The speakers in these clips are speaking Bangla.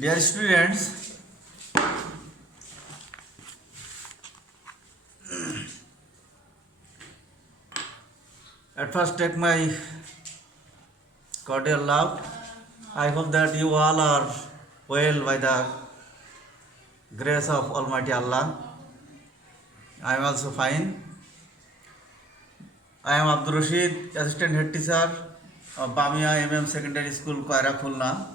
Dear students, at first take my cordial love. I hope that you all are well by the grace of Almighty Allah. I am also fine. I am Abdul Rashid, Assistant Head Teacher of Bamia MM Secondary School, Koira Khulna.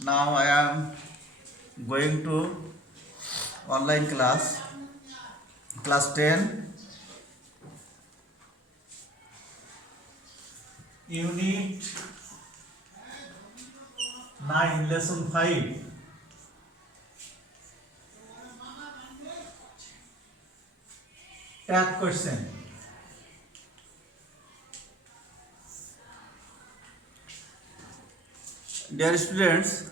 Now I am going to online class 10, Unit 9, Lesson 5. Tag question. Dear students,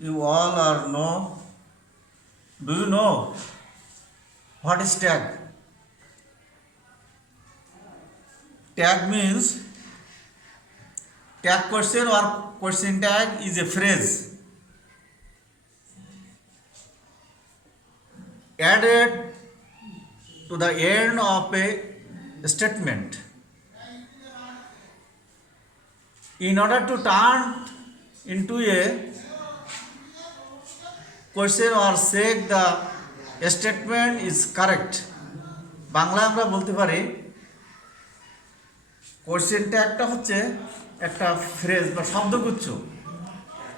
you all are know. Do you know what is tag? Tag means tag question or question tag is a phrase added to the end of a statement in order to turn into a question or say the statement is correct. বাংলায় আমরা বলতে পারি কোশ্চেন ট্যাগটা হচ্ছে একটা ফ্রেজ বা শব্দগুচ্ছ।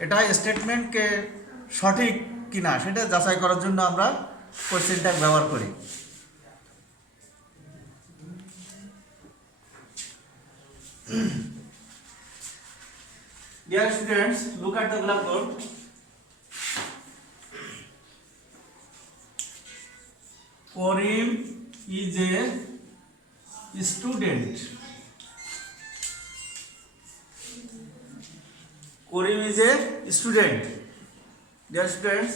এটা স্টেটমেন্টকে সঠিক কিনা সেটা যাচাই করার জন্য আমরা কোশ্চেন ট্যাগ ব্যবহার করি। Dear students, look at the blackboard. Karim is a student. Karim is a student. Dear students,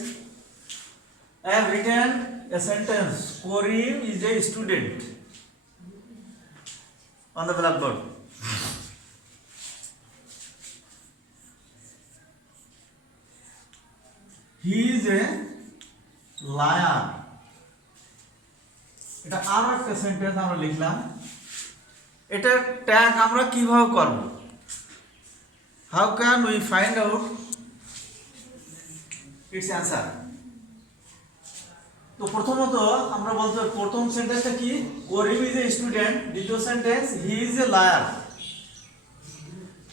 I have written a sentence. Karim is a student on the blackboard. He is a liar. এটা আরো একটা সেন্টেন্স আমরা লিখলাম। এটা ট্যাগ আমরা কিভাবে করব? How can we find out its answer? তো প্রথমত আমরা বলতে প্রথম সেন্টেন্সটা কি? করিম ইজ এ স্টুডেন্ট। দ্বিতীয় sentence he is a liar.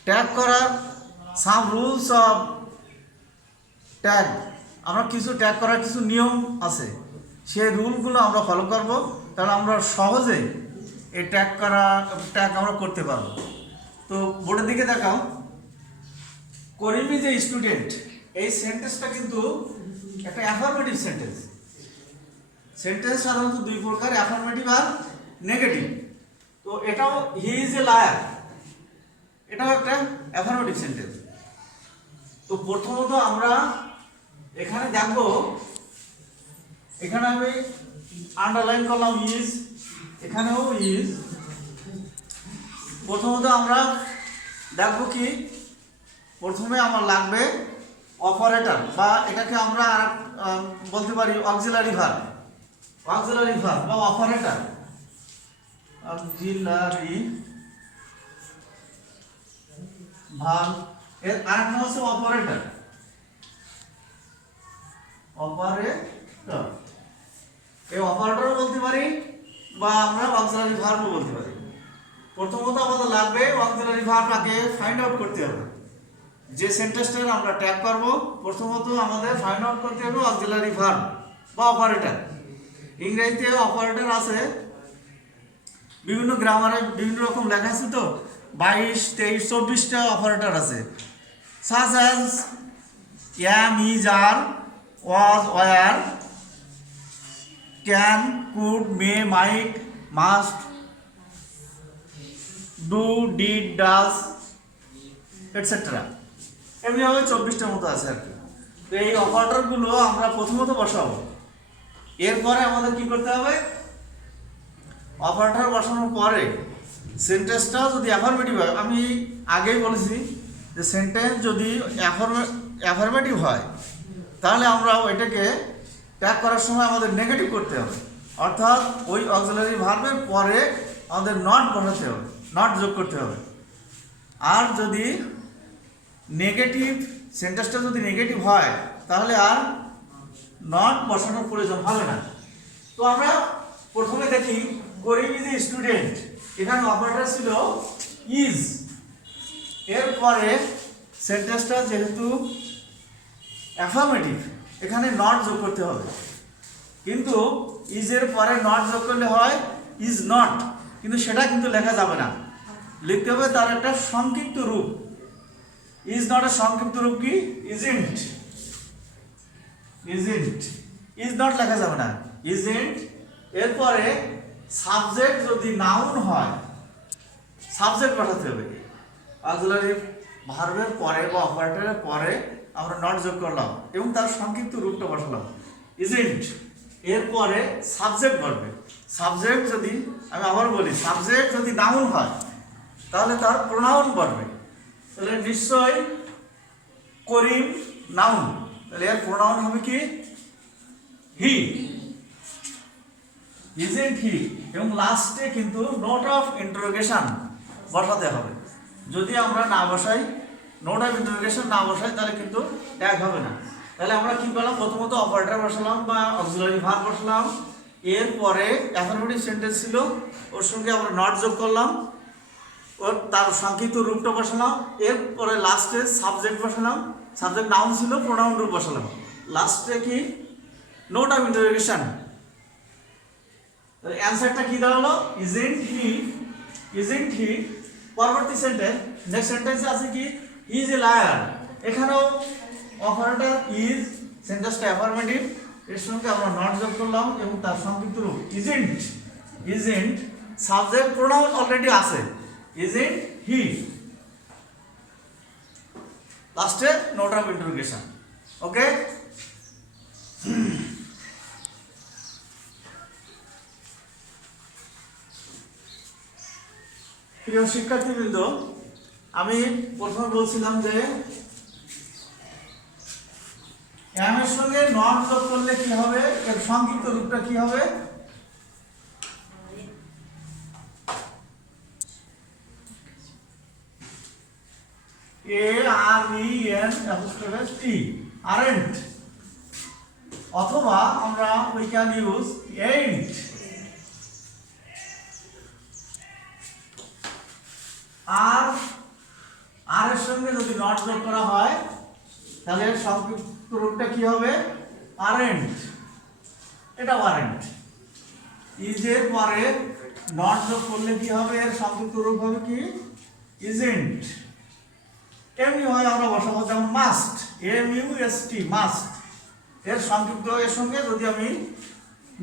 Tag করার সাম রুলস অফ ট্যাগ, আমরা কিছু ট্যাগ করার কিছু নিয়ম আছে, সেই রুলগুলো আমরা ফলো করব, তাহলে আমরা সহজে এই ট্যাগ আমরা করতে পারবো। তো বোর্ডের দিকে দেখাও। করিম ইজ এ স্টুডেন্ট, এই সেন্টেন্সটা কিন্তু একটা অ্যাফার্মেটিভ সেন্টেন্স। সেন্টেন্স সাধারণত দুই প্রকার, অ্যাফার্মেটিভ আর নেগেটিভ। তো এটাও হি ইজ এ লায়ার, এটাও একটা অ্যাফার্মেটিভ সেন্টেন্স। তো প্রথমত আমরা এখানে দেখব, এখানে আমি আন্ডারলাইন করলাম ইজ, এখানেও ইজ। প্রথমত আমরা দেখব কি, প্রথমে আমার লাগবে অপারেটর, বা এটাকে আমরা বলতে পারি অক্সিলারি ভার্ব। অক্সিলারি ভার্ব বা অপারেটর, অক্সিলারি ভার্ব। এর আরেক নাম হচ্ছে অপারেটর। অপারেটর, এই অপারেটরও বলতে পারি বা আমরা অক্সিলারি ভার্বও বলতে পারি। প্রথমত আমাদের লাগবে অক্সিলারি ভার্বটাকে ফাইন্ড আউট করতে হবে। যে সেন্টেন্সটা আমরা ট্যাগ করব, প্রথমত আমাদের ফাইন্ড আউট করতে হবে অক্সিলারি ভার্ব বা অপারেটর। ইংরেজিতে অপারেটর আছে বিভিন্ন গ্রামারে বিভিন্ন রকম লেখা আছে, তো 22, 23, 24টা অপারেটর আছে। such as am, is, are, was, were, can, could, may, might, must, do, did, does, etc. এমনিভাবে 24টার মতো আছে আর কি। তো এই অপারেটরগুলো আমরা প্রথমত বসাবো। এরপরে আমাদের কি করতে হবে, অপারেটর বসানোর পরে সেন্টেন্সটা যদি অ্যাফার্মেটিভ হয়, আমি আগেই বলেছি যে সেন্টেন্স যদি অ্যাফার্মেটিভ হয় তাহলে আমরা ওইটাকে ট্যাগ করার সময় আমাদের নেগেটিভ করতে হবে, অর্থাৎ ওই অক্সিলারি ভার্বের পরে আমাদের নট বসাতে হবে, নট যোগ করতে হবে। আর যদি নেগেটিভ সেন্টেন্সটা যদি নেগেটিভ হয় তাহলে আর নট বসানোর প্রয়োজন হবে না। তো আমরা প্রথমে দেখি করিম ইজ এ স্টুডেন্ট, এখানে অপারেটর ছিল ইজ, এরপরে সেন্টেন্সটা যেহেতু অ্যাফার্মেটিভ এখানে নট যোগ করতে হবে, কিন্তু ইজের পরে নট যোগ করলে হয় ইজ নট, কিন্তু সেটা কিন্তু লেখা যাবে না, লিখতে হবে তার একটা সংক্ষিপ্ত রূপ। ইজ নটের সংক্ষিপ্ত রূপ কি? ইজন্ট। ইজন্ট, ইজ নট লেখা যাবে না, ইজন্ট। এরপরে সাবজেক্ট যদি নাউন হয় সাবজেক্ট বসাতে হবে, অক্সিলারি ভার্বের পরে বা অপারেটরের পরে আমরা নট যোগ করলাম এবং তার সংক্ষিপ্ত রূপটা বসালাম ইজন্ট। এরপরে সাবজেক্ট বসবে, সাবজেক্ট যদি আমি আবার বলি সাবজেক্ট যদি নাউন হয় তাহলে তার প্রোনাউন বসবে, তাহলে নিশ্চয় করিম নাউন, তাহলে এর প্রোনাউন হবে কি? হি, ইজন্ট হি। এবং লাস্টে কিন্তু নোট অফ ইন্টারোগেশন বসাতে হবে, যদি আমরা না বসাই নোট অফ ইন্টারোগেশন না বসাই তাহলে কিন্তু ট্যাগ হবে না। তাহলে আমরা কি করলাম? প্রথমত অপারেটর বসালাম বা অক্সিলারি ভার্ব বসালাম, এরপরে অ্যাফার্মেটিভ সেন্টেন্স ছিল ওর সঙ্গে আমরা নট যোগ করলাম, ওর তার সংক্ষিপ্ত রূপটা বসালাম, এরপরে লাস্টে সাবজেক্ট বসালাম, সাবজেক্ট নাউন ছিল প্রোনাউন রূপ বসালাম, লাস্টে কি? Note of interrogation. তাহলে অ্যান্সারটা কি দাঁড়ালো? ইজন্ট হি, ইজন্ট হি। পরবর্তী সেন্টেন্স, নেক্সট সেন্টেন্সে আছে কি? He is a liar. এখানেও অপারেটর ইজ, সেন্টেন্সটা অ্যাফার্মেটিভ, এর সঙ্গে আমরা নট যোগ করলাম এবং তার সংক্ষিপ্ত রূপ isn't. Isn't, subject pronoun already আছে, ইজন্ট হি, লাস্টে নোট অফ ইন্টারোগেশন। ওকে, প্রিয় শিক্ষার্থীবৃন্দ, আমি প্রথমে বলছিলাম যে এম এর সঙ্গে নট যোগ করলে কি হবে, এর সংক্ষিপ্ত রূপটা কি হবে? ARENT, aren't, অথবা আমরা we can use ain't। আর এর সঙ্গে যদি নট যোগ করা হয় তাহলে সংক্ষিপ্ত রূপটা কি হবে? aren't, এটা aren't। ইজ এর পরে নট যোগ করলে কি হবে? এর সংক্ষিপ্ত রূপ হবে কি? isn't। এমনি হয় আমরা বসাবো যেমন মাস্ট, MUST, মাস্ট, এর সংক্ষিপ্ত এর সঙ্গে যদি আমি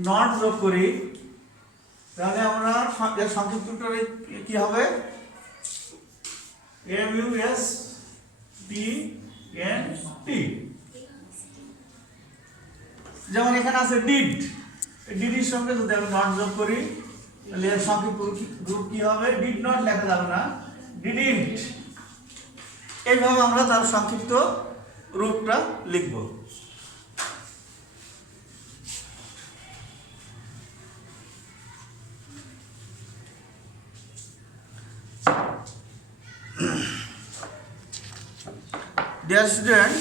নট যোগ করি তাহলে আমরা এর সংক্ষিপ্তটা কি হবে? MUSTNT। যেমন এখানে আছে ডিড, ডিডির সঙ্গে যদি আমি নট যোগ করি তাহলে এর সংক্ষিপ্ত রূপ কি হবে? ডিড নট লেখা যাবে না, ডিডন্ট। এইভাবে আমরা তার সংক্ষিপ্ত রূপটা লিখব। ডিয়ার স্টুডেন্ট,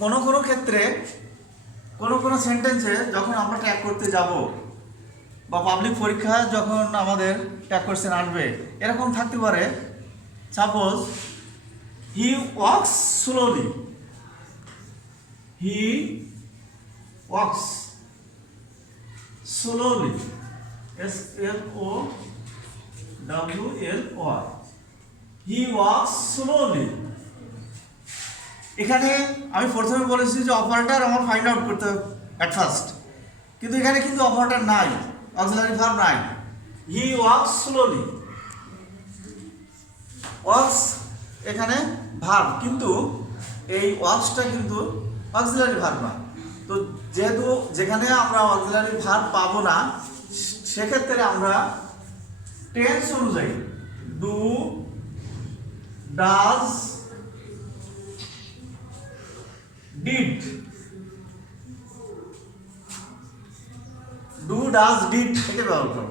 কোনো ক্ষেত্রে কোনো সেন্টেন্সে যখন আমরা ট্যাগ করতে যাব বা পাবলিক পরীক্ষায় যখন আমাদের ট্যাগ কোশ্চেন আসবে, এরকম থাকতে পারে, সাপোজ হি ওয়াক্স স্লোলি, হি ওয়াক্স স্লোলি, SLOWLY, হি ওয়াক্স স্লোলি। এখানে আমি প্রথমে বলেছি যে অপারেটর আমার ফাইন্ড আউট করতে হবে অ্যাট ফার্স্ট, কিন্তু এখানে কিন্তু অপারেটর নাই, অক্সিলারি ভার্ব নাই। হি ওয়াক্স স্লোলি, ওয়াক্স এখানে ভার্ব, কিন্তু এই ওয়াক্সটা কিন্তু অক্সিলারি ভার্ব না। তো যেহেতু যেখানে আমরা অক্সিলারি ভার্ব পাবো না, সেক্ষেত্রে আমরা টেন্স অনুযায়ী do, does, did, do, does, did এটা ব্যবহার করব।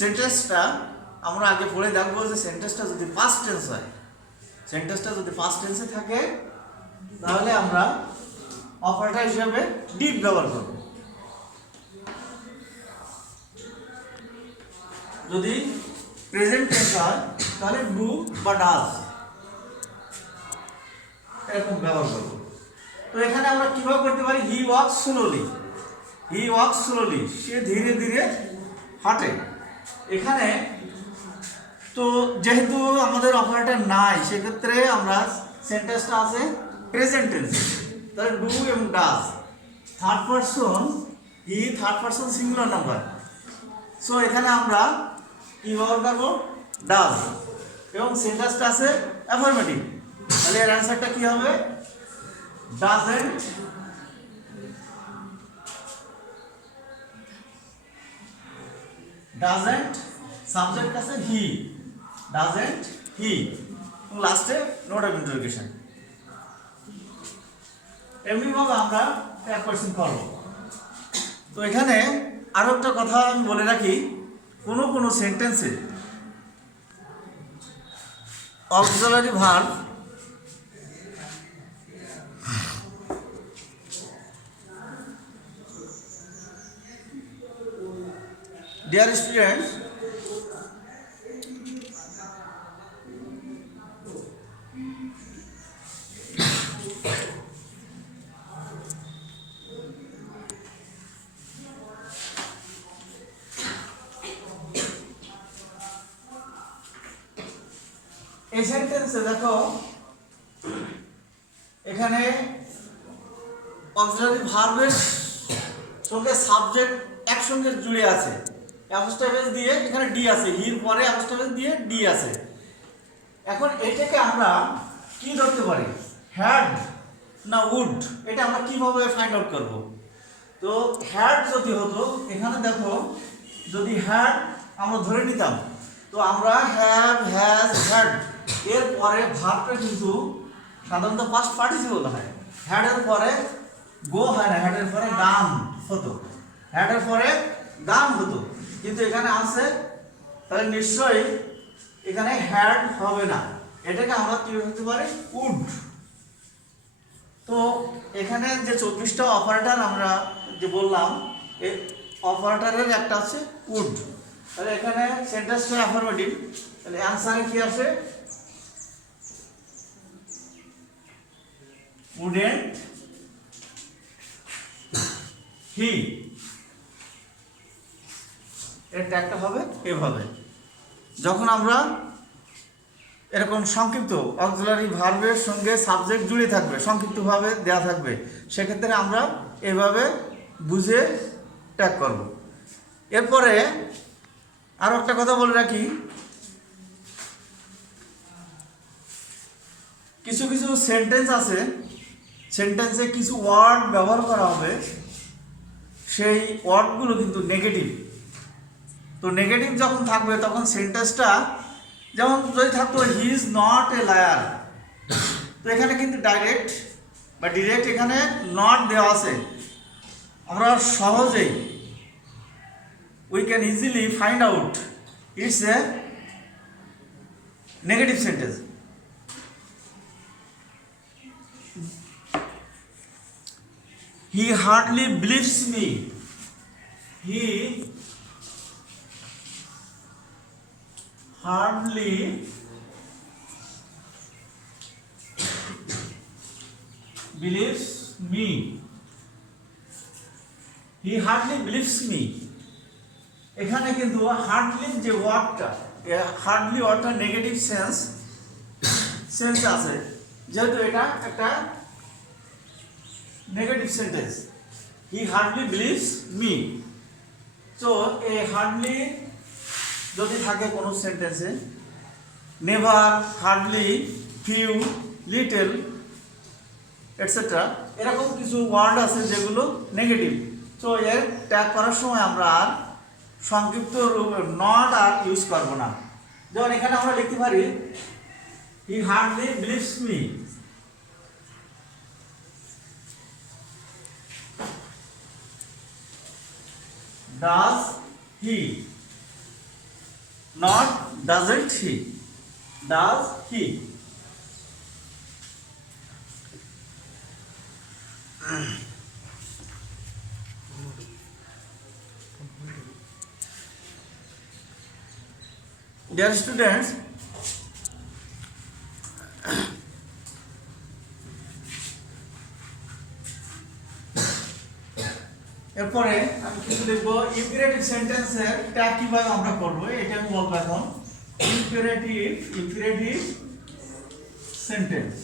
সেন্টেন্সটা আমরা আগে পড়ে দেখবো যে সেন্টেন্সটা যদি পাস্ট টেন্স হয়, সেন্টেন্সটা যদি পাস্ট টেন্সে থাকে তাহলে আমরা অপারেটর হিসেবে ডিড ব্যবহার করব। যদি প্রেজেন্ট টেন্স হয় তাহলে ডু বা ডাজ এরকম ব্যবহার করব। তো এখানে আমরা কিভাবে করতে পারি? হি ওয়াকস স্লোলি, হি ওয়াকস স্লোলি, সে ধীরে ধীরে হাঁটে। এখানে তো যেহেতু আমাদের অপারেটর নাই সেক্ষেত্রে আমরা সেন্টেন্সটা আছে প্রেজেন্ট টেন্স, তাহলে ডু এবং does, third person, he third person singular number. So এখানে আমরা কি ব্যবহার করবো? ডাজ, এবং সেন্টেন্সটা আছে অ্যাফার্মেটিভ, তাহলে এর অ্যান্সারটা কি হবে? ডাজেন্ট ডাজেন্ট সাবজেক্ট আছে হি, ডাজেন্ট হি, এবং লাস্টে নোট অফ ইন্টারোগেশন। এমনিভাবে আমরা ট্যাগ কোয়েশ্চেন করব। তো এখানে আরো একটা কথা আমি বলে রাখি, কোনো কোনো সেন্টেন্সে অক্সিলারি ভার্ব ডিয়ার স্টুডেন্টস, এই সেন্টেন্সে দেখো এখানে অক্সিলারি ভার্বের সঙ্গে সাবজেক্ট একসঙ্গে জুড়ে আছে, অ্যাপোস্ট্রোফি দিয়ে এখানে ডি আছে, হির পরে অ্যাপোস্ট্রোফি দিয়ে ডি আছে। এখন এটাকে আমরা কি ধরতে পারি? হ্যাড না উড? এটা আমরা কিভাবে ফাইন্ড আউট করব? তো হ্যাড যদি হতো, এখানে দেখো যদি হ্যাড আমরা ধরে নিতাম, তো আমরা হ্যাভ, হ্যাজ, হ্যাড এর পরে ভার্বটা কিন্তু সাধারণত পাস্ট পার্টিসিপল হয়, হ্যাডের পরে গো হয় না, হ্যাডের পরে গান হতো, হ্যাডের পরে গান হতো, কিন্তু এখানে আছে, তাহলে নিশ্চয়ই এখানে হ্যাড হবে না, এটাকে আমরা কি বলতে পারি? উড। তো এখানে যে 24টা অপারেটর আমরা যে বললাম, এই অপারেটরের একটা আছে উড, তাহলে এখানে সেন্টেন্সটা অ্যাফার্মেটিভ, তাহলে অ্যান্সারে কি আসে? উডেন্ট হি, এর ট্যাগটা হবে এভাবে। যখন আমরা এরকম সংক্ষিপ্ত অক্সিলারি ভার্বের সঙ্গে সাবজেক্ট জুড়ে থাকবে, সংক্ষিপ্তভাবে দেয়া থাকবে, সেক্ষেত্রে আমরা এভাবে বুঝে ট্যাগ করব। এরপরে আরও একটা কথা বলে রাখি, কিছু কিছু সেন্টেন্স আছে, সেন্টেন্সে কিছু ওয়ার্ড ব্যবহার করা হবে, সেই ওয়ার্ডগুলো কিন্তু নেগেটিভ। তো নেগেটিভ যখন থাকবে তখন সেন্টেন্সটা, যেমন যদি থাকতো he is not a liar, তো এখানে কিন্তু ডাইরেক্ট বা ডিরেক্ট এখানে নট দেওয়া আছে, আমরা সহজেই we can easily find out it's a negative sentence. He hardly believes me. He hardly believes me. He hardly believes me. এখানে কিন্তু হার্ডলি যে ওয়ার্ডটা, হার্ডলি ওয়ার্ডটা নেগেটিভ সেন্স আছে, যেহেতু এটা একটা নেগেটিভ সেন্টেন্স, হি হার্ডলি বিলিভস মি। সো এই হার্ডলি যদি থাকে কোনো সেন্টেন্সে, never, hardly, few, little etcetera, এরকম কিছু ওয়ার্ড আছে যেগুলো নেগেটিভ। সো এর ট্যাগ করার সময় আমরা আর সংক্ষিপ্ত রূপ নট আর ইউজ করবো না। যেমন এখানে আমরা লিখতে পারি He hardly believes me. Does he? Not doesn't he? Does he? Dear students, এরপরে আমি কিছু লিখবো ইম্পারেটিভ সেন্টেন্সের ট্যাগ কিভাবে আমরা করব এটা আমি বলবো এখন। ইম্পারেটিভ সেন্টেন্স,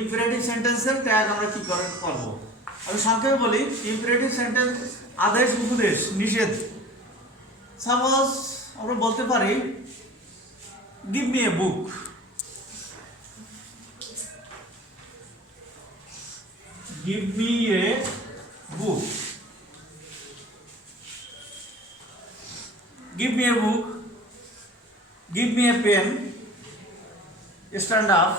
ইম্পারেটিভ সেন্টেন্সের ট্যাগ আমরা কি করে করব। আমি সংক্ষেপে বলি, ইম্পারেটিভ সেন্টেন্স আদেশ, উপদেশ, নিষেধ। সাপোজ আমরা বলতে পারি give me a book. Give me a book. Give me a book. Give me a pen. Stand up.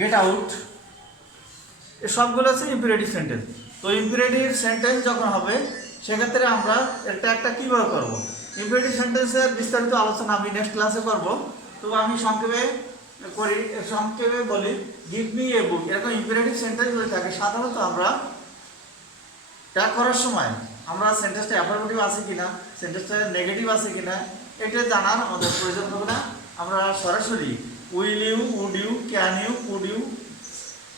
Get out. এই সবগুলো আছে ইম্পারেটিভ সেন্টেন্স। তো ইম্পারেটিভ সেন্টেন্স যখন হবে সেক্ষেত্রে আমরা একটা কীভাবে করব। ইম্পারেটিভ সেন্টেন্সের বিস্তারিত আলোচনা আমি নেক্সট ক্লাসে করব। তো আমি সংক্ষেপে বলি গিভ মি এ বুক। এরকম ইম্পারেটিভ সেন্টেন্স হয়ে থাকে। সাধারণত আমরা ট্যাগ করার সময় আমরা সেন্টেন্সটা অ্যাফার্মেটিভ আছে কিনা, সেন্টেন্সটা নেগেটিভ আছে কিনা এটা জানার আমাদের প্রয়োজন হবে না। আমরা সরাসরি will you, would you, can you, could you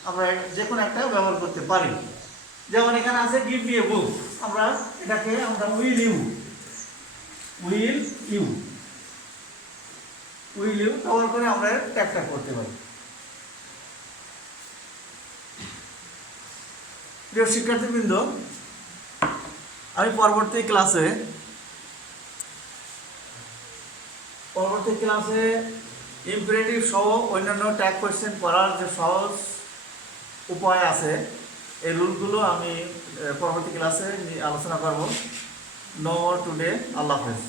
আমরা যে কোনো একটা ব্যবহার করতে পারি। যেমন এখানে আছে গিভ মি এ বুক, আমরা এটাকে আমরা উইল ইউ ব্যবহার করে আমরা ট্যাগটা করতে পারি। প্রিয় শিক্ষার্থীবৃন্দ, আমি পরবর্তী ক্লাসে ইম্পারেটিভ সহ অন্যান্য ট্যাগ কোয়েশ্চেন করার যে সহজ উপায় আছে এই রুলগুলো আমি পরবর্তী ক্লাসে আলোচনা করব। No more today. আল্লাহ হাফেজ।